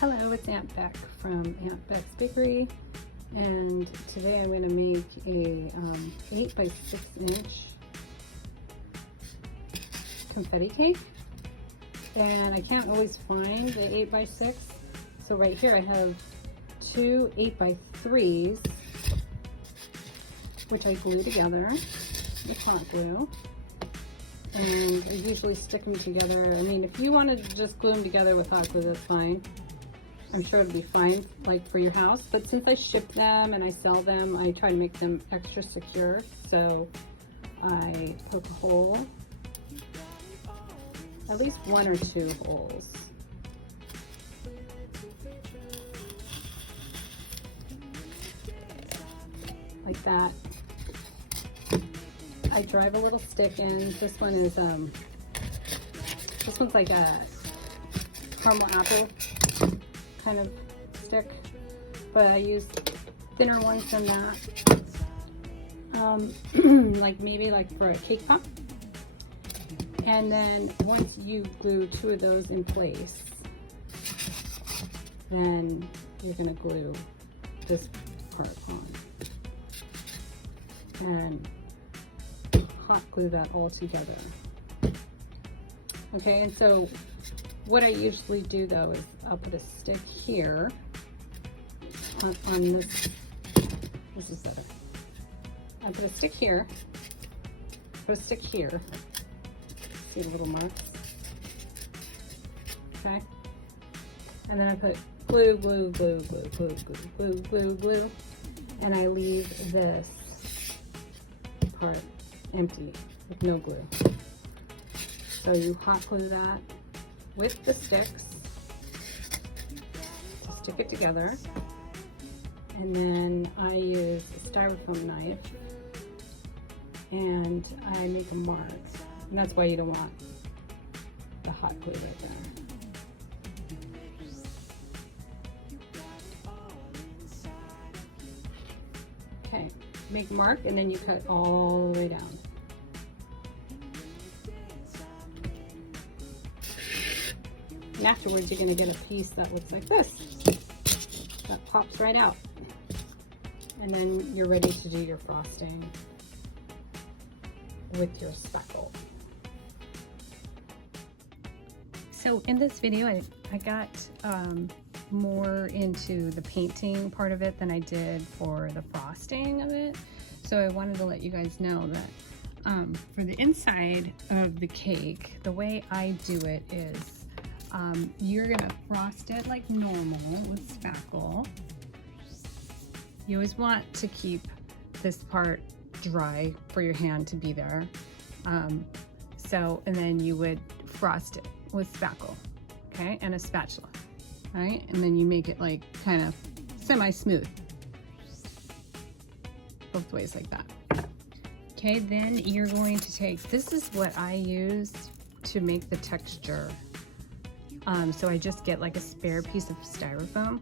Hello, it's Aunt Beck from Aunt Beck's Bakery, and today I'm going to make a 8 by 6 inch confetti cake. And I can't always find the 8 by 6, so right here I have two 8 by 3s, which I glue together with hot glue. And I usually stick them together. I mean, if you wanted to just glue them together with hot glue, that's fine. I'm sure it'll be fine, like for your house. But since I ship them and I sell them, I try to make them extra secure. So I poke a hole, at least 1 or 2 holes. Like that. I drive a little stick in. This one is this one's like a caramel apple kind of stick, but I use thinner ones than that. Like maybe like for a cake pop. And then once you glue 2 of those in place, then you're gonna glue this part on. And hot glue that all together. Okay, and so what I usually do though is I'll put a stick here on this. This is better. I put a stick here. Put a stick here. See the little marks? Okay. And then I put glue, glue, glue, glue, glue, glue, glue, glue, glue, and I leave this part empty with no glue. So you hot glue that with the sticks to stick it together, and then I use a styrofoam knife and I make a mark, and that's why you don't want the hot glue right there. Okay, make a mark and then you cut all the way down. And afterwards, you're going to get a piece that looks like this, that pops right out. And then you're ready to do your frosting with your spackle. So in this video, I got more into the painting part of it than I did for the frosting of it. So I wanted to let you guys know that for the inside of the cake, the way I do it is you're gonna frost it like normal with spackle. You always want to keep this part dry for your hand to be there. And then you would frost it with spackle, okay, and a spatula, right? And then you make it like kind of semi-smooth, both ways like that. Okay, then you're going to take, this is what I use to make the texture. So I just get like a spare piece of styrofoam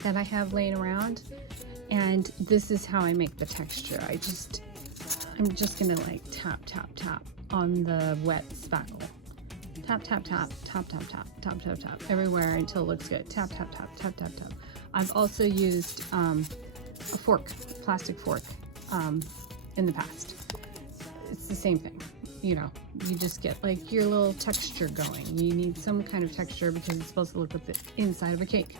that I have laying around, and this is how I make the texture. I'm just gonna like tap, tap, tap on the wet spackle. Tap, tap, tap, tap, tap, tap, tap, tap, tap, everywhere until it looks good. Tap, tap, tap, tap, tap, tap. I've also used a fork, plastic fork, in the past. It's the same thing. You know, you just get like your little texture going. You need some kind of texture because it's supposed to look like the inside of a cake.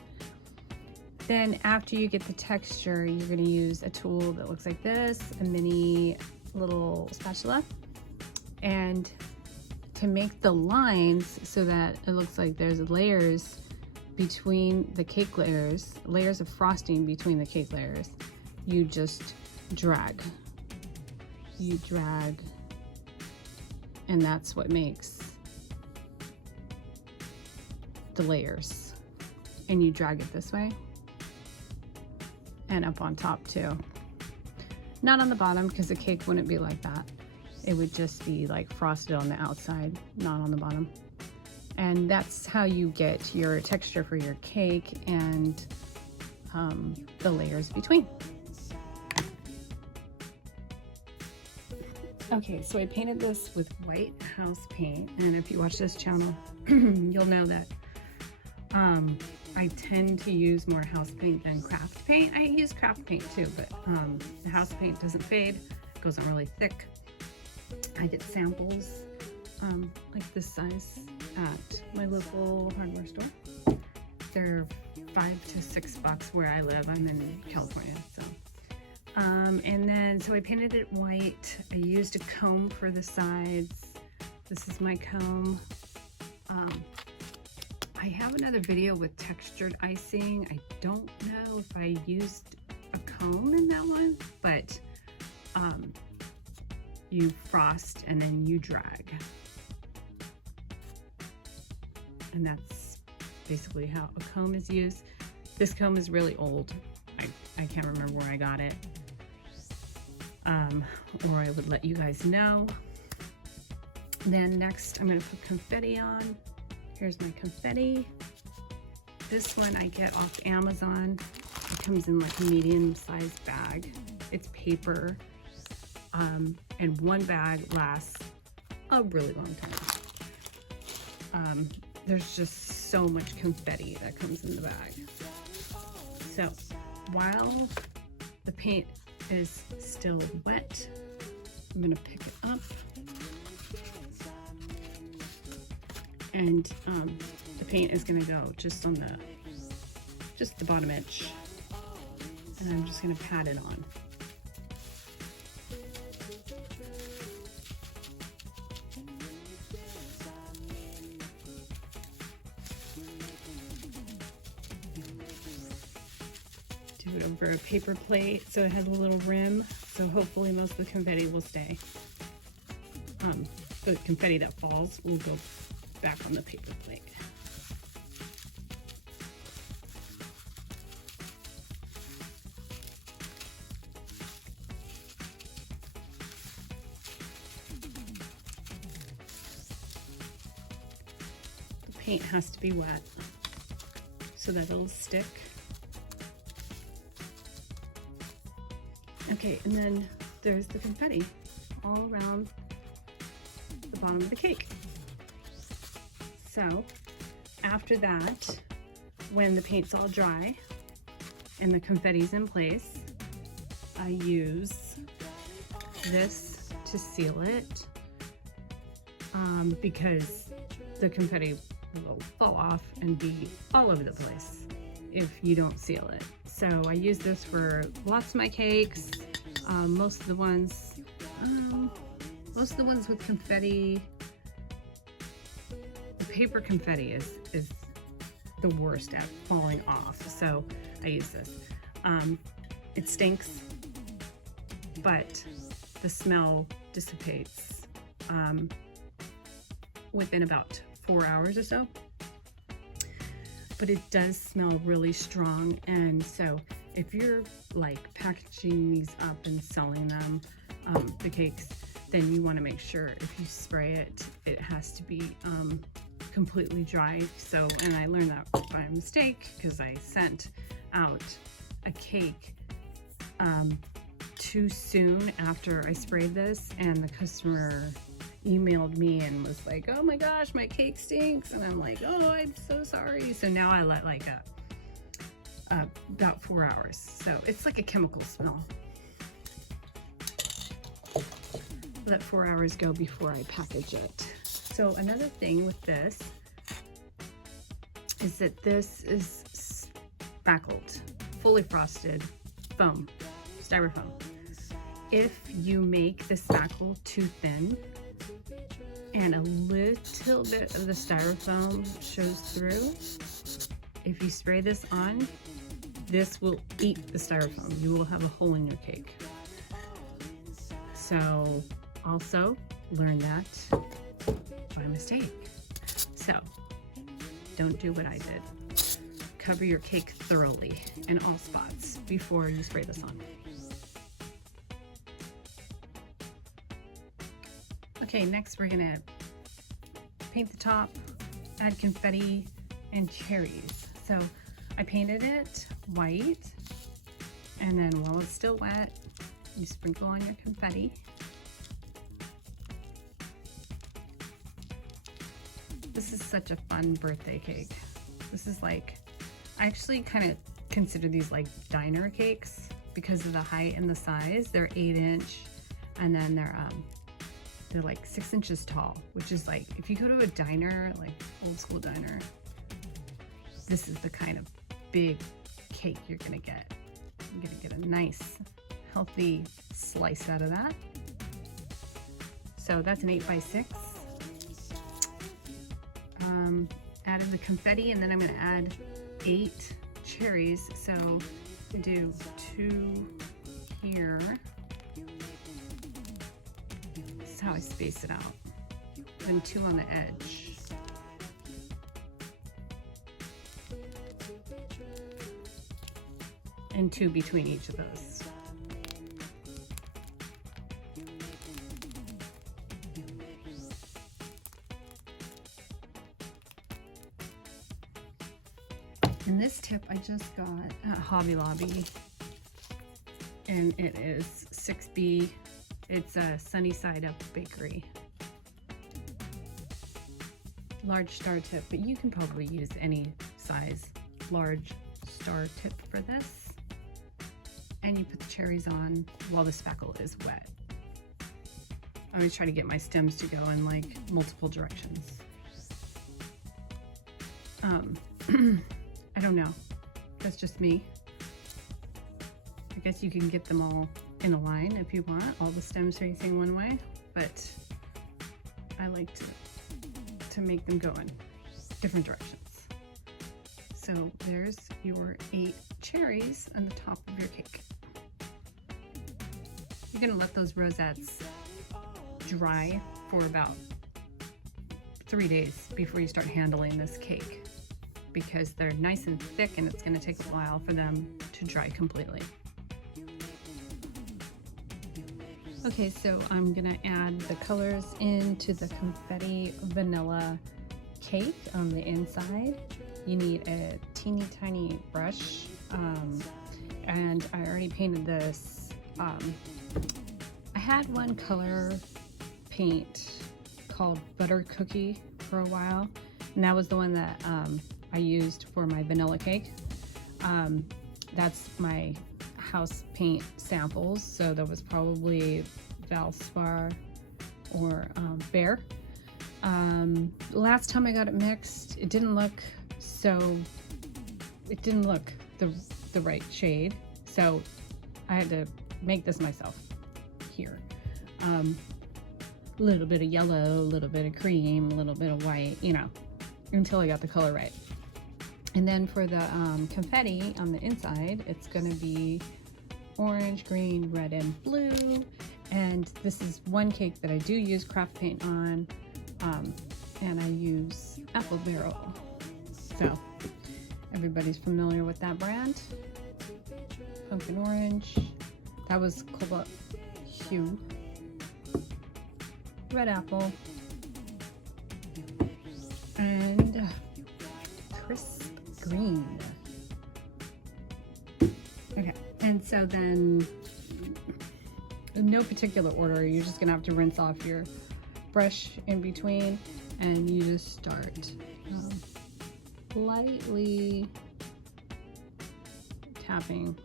Then after you get the texture, you're going to use a tool that looks like this, a mini little spatula, and to make the lines so that it looks like there's layers between the cake layers, layers of frosting between the cake layers, you just drag. You drag, and that's what makes the layers. And you drag it this way and up on top too. Not on the bottom, because the cake wouldn't be like that. It would just be like frosted on the outside, not on the bottom. And that's how you get your texture for your cake and the layers between. Okay, so I painted this with white house paint, and if you watch this channel, you'll know that I tend to use more house paint than craft paint. I use craft paint too, but the house paint doesn't fade, it goes on really thick. I get samples like this size at my local hardware store. They're $5 to $6 where I live. I'm in California, so. And then, so I painted it white. I used a comb for the sides. This is my comb. I have another video with textured icing. I don't know if I used a comb in that one, but you frost and then you drag. And that's basically how a comb is used. This comb is really old. I can't remember where I got it. Or I would let you guys know. Then next I'm gonna put confetti on. Here's my confetti. This one I get off Amazon. It comes in like a medium-sized bag. It's paper. And one bag lasts a really long time. There's just so much confetti that comes in the bag. So while the paint is still wet, I'm gonna pick it up. And the paint is gonna go just on the bottom edge. And I'm just gonna pat it on. Do it over a paper plate so it has a little rim. So hopefully most of the confetti will stay. The confetti that falls will go back on the paper plate. The paint has to be wet so that it'll stick. Okay, and then there's the confetti all around the bottom of the cake. So after that, when the paint's all dry and the confetti's in place, I use this to seal it because the confetti will fall off and be all over the place if you don't seal it. So I use this for lots of my cakes. Most of the ones with confetti, the paper confetti is the worst at falling off. So I use this. It stinks, but the smell dissipates within about 4 hours or so. But it does smell really strong, and so if you're like packaging these up and selling them, the cakes, then you want to make sure if you spray it, it has to be completely dry. So, and I learned that by mistake because I sent out a cake too soon after I sprayed this, and the customer emailed me and was like, oh my gosh, my cake stinks. And I'm like, oh, I'm so sorry. So now I let like about 4 hours. So it's like a chemical smell. Let 4 hours go before I package it. So another thing with this is that this is spackled, fully frosted foam, styrofoam. If you make the spackle too thin and a little bit of the styrofoam shows through, if you spray this on, this will eat the styrofoam. You will have a hole in your cake. So also learn that by mistake. So don't do what I did. Cover your cake thoroughly in all spots before you spray this on. Okay, next we're gonna paint the top, add confetti and cherries. So I painted it white, and then while it's still wet, you sprinkle on your confetti. This is such a fun birthday cake. This is like, I actually kind of consider these like diner cakes because of the height and the size. They're 8-inch, and then they're like 6 inches tall, which is like, if you go to a diner, like old school diner, this is the kind of big cake you're gonna get. I'm gonna get a nice, healthy slice out of that. So that's an 8x6. Added the confetti, and then I'm gonna add 8 cherries. So do 2 here. This is how I space it out. And 2 on the edge. And 2 between each of those. And this tip I just got at Hobby Lobby, and it is 6B. It's a Sunny Side Up Bakery. Large star tip, but you can probably use any size large star tip for this. And you put the cherries on while the spackle is wet. I always try to get my stems to go in like multiple directions. I don't know, that's just me. I guess you can get them all in a line if you want, all the stems facing one way, but I like to make them go in different directions. So there's your 8 cherries on the top of your cake. You're gonna let those rosettes dry for about 3 days before you start handling this cake, because they're nice and thick and it's gonna take a while for them to dry completely. Okay, so I'm gonna add the colors into the confetti vanilla cake on the inside. You need a teeny tiny brush, and I already painted this. I had one color paint called Butter Cookie for a while, and that was the one that I used for my vanilla cake. That's my house paint samples, so that was probably Valspar or Bear. Last time I got it mixed, it didn't look the right shade, so I had to make this myself here. A little bit of yellow, a little bit of cream, a little bit of white, you know, until I got the color right. And then for the confetti on the inside, it's gonna be orange, green, red, and blue. And this is one cake that I do use craft paint on, and I use Apple Barrel. So everybody's familiar with that brand. Pumpkin orange, that was Cobalt Hue. Red apple, and crisp green. Okay, and so then in no particular order, you're just gonna have to rinse off your brush in between, and you just start lightly tapping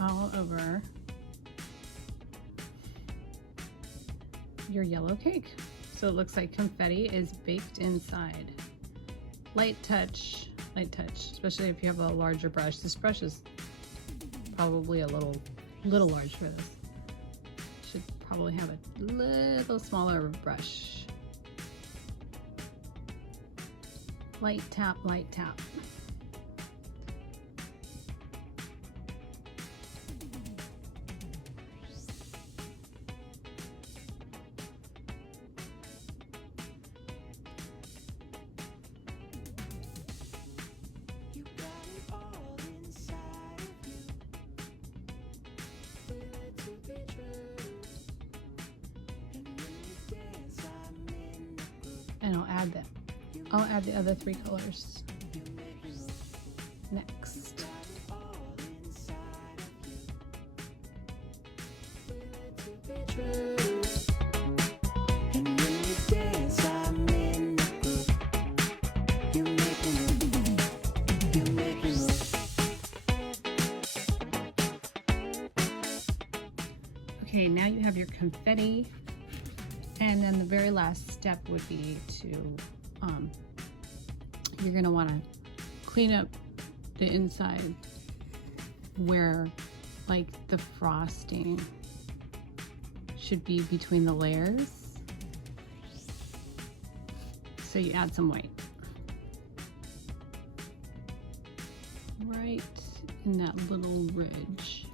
all over your yellow cake. So it looks like confetti is baked inside. Light touch, especially if you have a larger brush. This brush is probably a little large for this. Should probably have a little smaller brush. Light tap, light tap. And I'll add the other 3 colors next. Okay, now you have your confetti, and then the very last step would be to, you're gonna wanna clean up the inside where like the frosting should be between the layers. So you add some white. Right in that little ridge.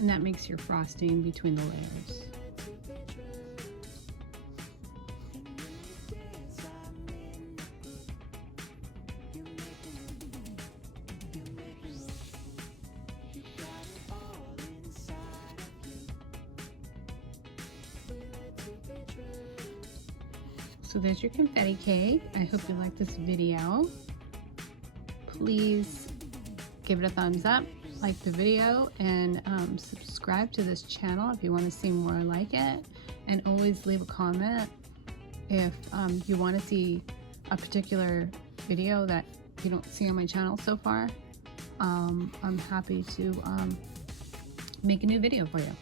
And that makes your frosting between the layers. So there's your confetti cake. I hope you like this video. Please give it a thumbs up, like the video, and subscribe to this channel if you want to see more like it. And always leave a comment if you want to see a particular video that you don't see on my channel so far. I'm happy to make a new video for you.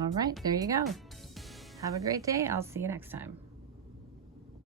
All right, there you go. Have a great day. I'll see you next time.